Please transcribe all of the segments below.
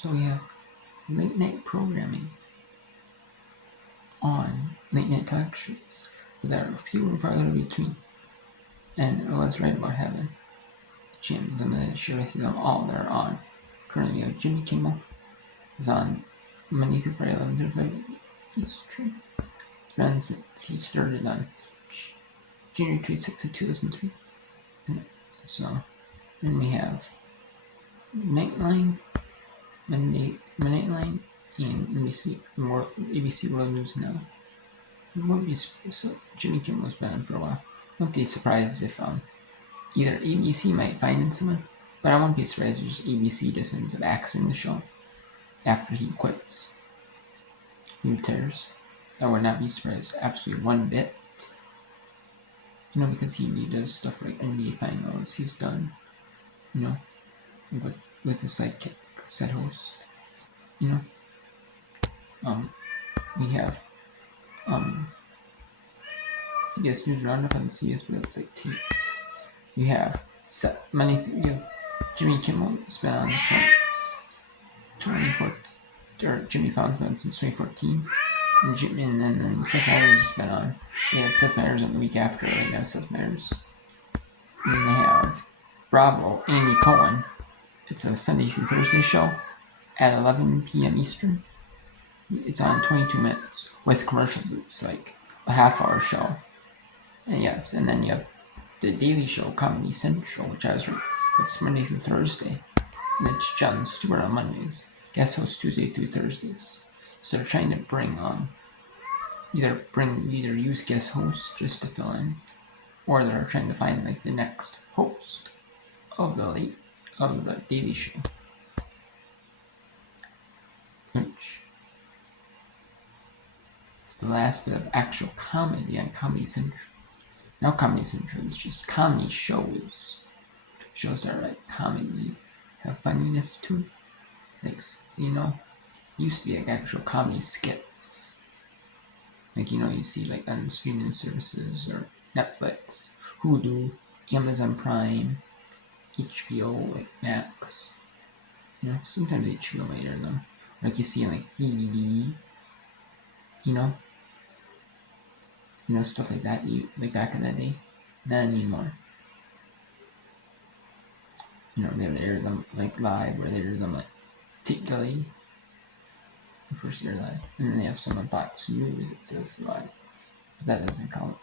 So we have late night programming on late night talk shows, but there are few and farther between. And I was right about having Jim. I'm going to share with you them all that are on. Currently, we have Jimmy Kimmel is on Monday through Friday, 11:35 Eastern. It's been since he started on January 26th of 2003. And so then we have Nightline, Nightline, and ABC World News Now. Won't be so Jimmy Kimmel's been on for a while. Won't be surprised if either ABC might find someone, but I won't be surprised if ABC just ends up axing the show after he quits. He retires. I would not be surprised absolutely one bit. Because he does stuff like NBA Finals. He's done, with his sidekick, set host. We have CBS News Roundup on CBS, but it's like taped. You have you have Jimmy Kimmel's been on since 2014, or Jimmy Fallon's been on since 2014, and then Seth Meyers has been on. They had Seth Meyers on the week after, right now Seth Meyers. And then they have Bravo, Amy Cohen. It's a Sunday through Thursday show at 11 p.m. Eastern. It's on 22 minutes with commercials. It's like a half-hour show. And yes, and then you have The Daily Show, Comedy Central, which I was right. It's Monday through Thursday. And it's Jon Stewart on Mondays. Guest host Tuesday through Thursdays. So they're trying to bring either use guest hosts just to fill in, or they're trying to find like the next host of the Daily Show. Which it's the last bit of actual comedy on Comedy Central. Now Comedy Central is just comedy shows. Shows that are like comedy, have funniness too. Like, used to be like actual comedy skits. Like, you see like on streaming services or Netflix, Hulu, Amazon Prime, HBO, like Max. Sometimes HBO might air them. Like you see on like DVD, stuff like that, like back in the day. Not anymore. They would air them like live, or they air them like tape delayed. The first air live. And then they have some on Fox News that says live. But that doesn't count.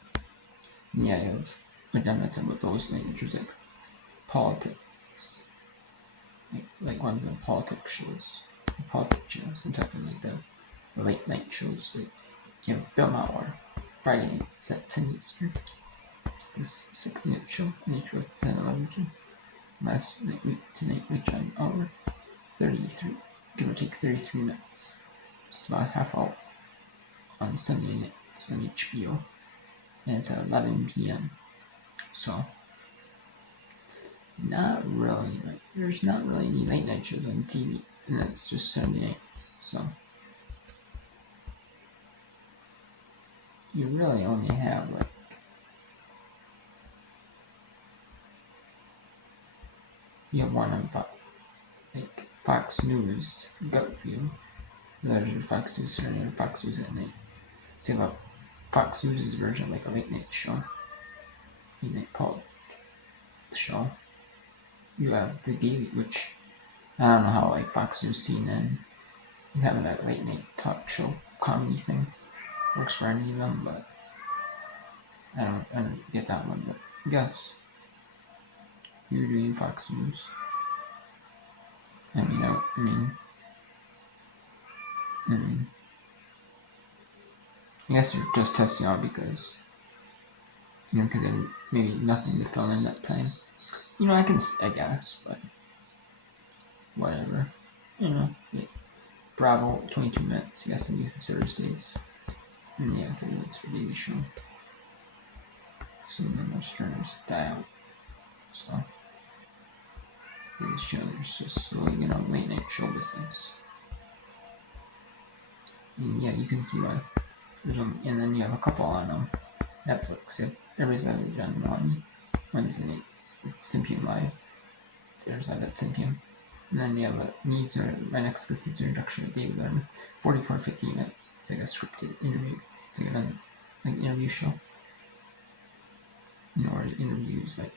And yeah, you have, like I'm not talking about those languages like politics. Like ones on politics shows. Politics shows. I'm talking like the late night shows, like Bill Maher, Friday nights at 10 Eastern. This 60-minute show on HBO at 10-11 p.m. Last night tonight, which on hour 33, give or take 33 minutes. It's about half hour on Sunday nights on HBO, and it's at 11 p.m. So there's not really any late night shows on TV, and that's just Sunday nights. So you really only have you have one on Fox News, Gutfield. There's your Fox News Saturday and Fox News at night. So you have Fox News' version of like a late night show, late night politics show. You have The Daily, which I don't know how like Fox News, CNN, having that late night talk show comedy thing works for any of them, but I don't get that one. But I guess you're doing Fox News. I guess you're just testing out because because then maybe nothing to film in that time. I guess, but whatever. Bravo, 22 minutes. Yes, and Youth of Thursdays. And yeah, 30 minutes for Daily Show. So then those turners die out. So this show, there's just really, late night show business. And yeah, you can see why. And then you have a couple on Netflix. Every Saturday on Wednesday nights. It's 10 p.m. live. There's live at 10 p.m. And then you have needs or my next guest introduction of David Letterman, 44 50 minutes. It's like a scripted interview. It's like an interview show. Where he interviews like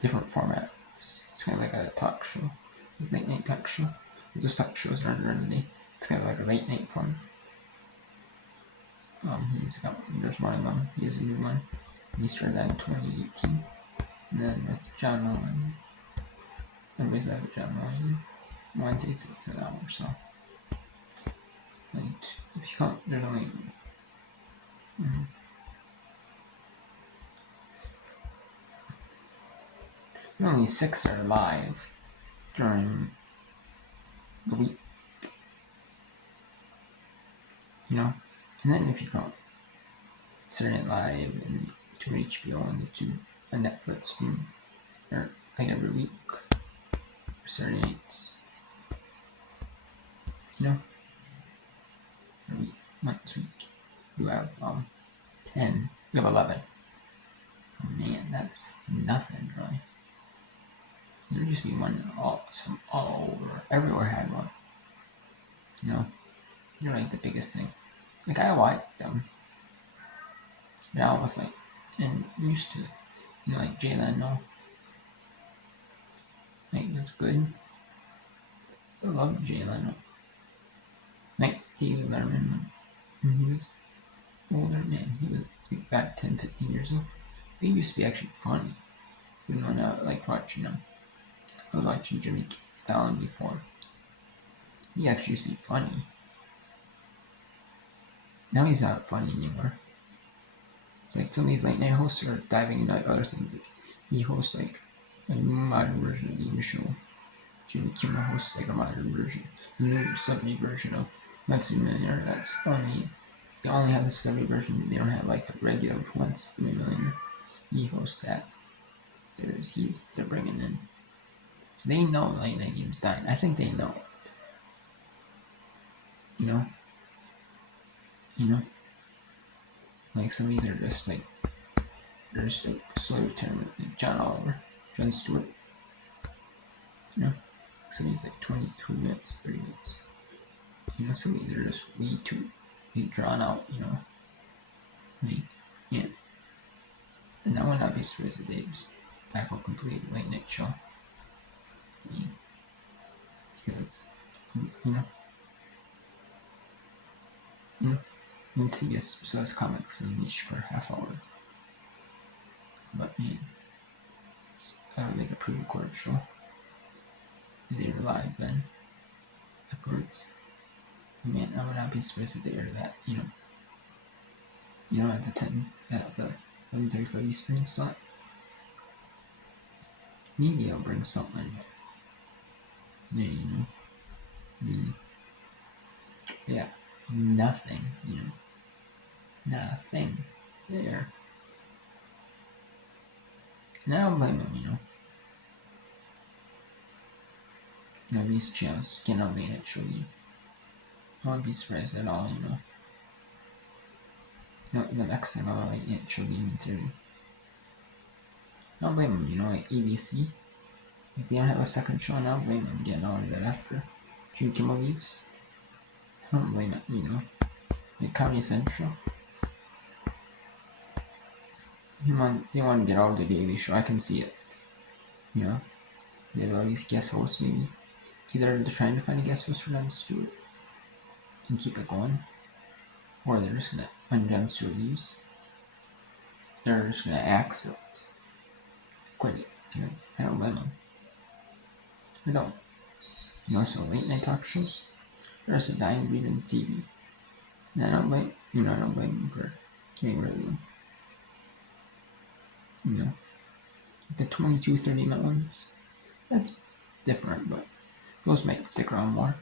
different formats. It's kind of like a talk show, a late night talk show. Those talk shows are during the day. It's kind of like a late night fun. There's one of them. He has a new one. He started that in 2018. And then with John Mullin. Everybody's like John Mullin. Wednesdays it's an hour, so. Like, if you count, there's only. Only 6 are live during the week. And then if you count Saturday Night Live and 2 HBO and the 2 on Netflix stream, or like every week, or Saturday nights, every once a week, you have 10, you have 11. Oh man, that's nothing really. There would just be one all over, everywhere had one. They're like the biggest thing. Like I liked them. Now with like, and used to, like Jay Leno. Like that's good. I love Jay Leno. Like David Letterman when he was older, man. He was like back 10, 15 years old. He used to be actually funny. Even when I like watching him. I was watching Jimmy Fallon before. He actually used to be funny. Now he's not funny anymore. It's like some of these late night hosts are diving into other things. Like he hosts like a modern version of the Even Show. Jimmy Kimmel hosts like a modern version, the new celebrity version of Let's Be a Millionaire. That's they only have the celebrity version. They don't have like the regular Let's Be a Millionaire. He hosts that. They're bringing in. So they know late night games dying. I think they know it. Like some of these are just like slow retirement, like John Oliver, Jon Stewart. Some of these like 22 minutes, 30 minutes. Some of these are just way too drawn out. Like yeah. And that would not be surprised if they just tackle complete late night show. Because CBS sells comics and each for a half hour. But man, I would make a pre-recorded show. They were live then. Afterwards. Man, I would not be surprised if they air that, at the 11:35 Eastern slot. Maybe I'll bring something. Yeah, nothing, nothing there. And I don't blame them, these channels cannot make it show you. I won't be surprised at all, the next time I'll show the material. I don't blame them, like ABC. If they don't have a second show, I don't blame them getting on that after Jimmy Kimmel leaves. I don't blame it, like Comedy Central. They want to get all the Daily Show. I can see it. They have all these guest hosts, maybe. Either they're trying to find a guest host for Jon Stewart and keep it going, or they're just gonna, when Jon Stewart leaves, they're just gonna axe it. Quit it, because I don't blame them. I don't. So late night talk shows, they're just a dying breed in TV. And I don't blame them for getting rid of them. The 22, 30-minute ones, that's different, but those might stick around more.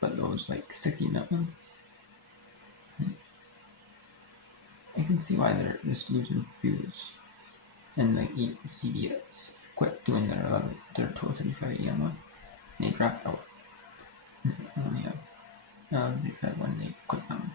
But those like 60-minute ones, I can see why they're just losing views. And like CBS quit doing their 12:35 a.m. one. They dropped out. Only have 35 when they quit that one.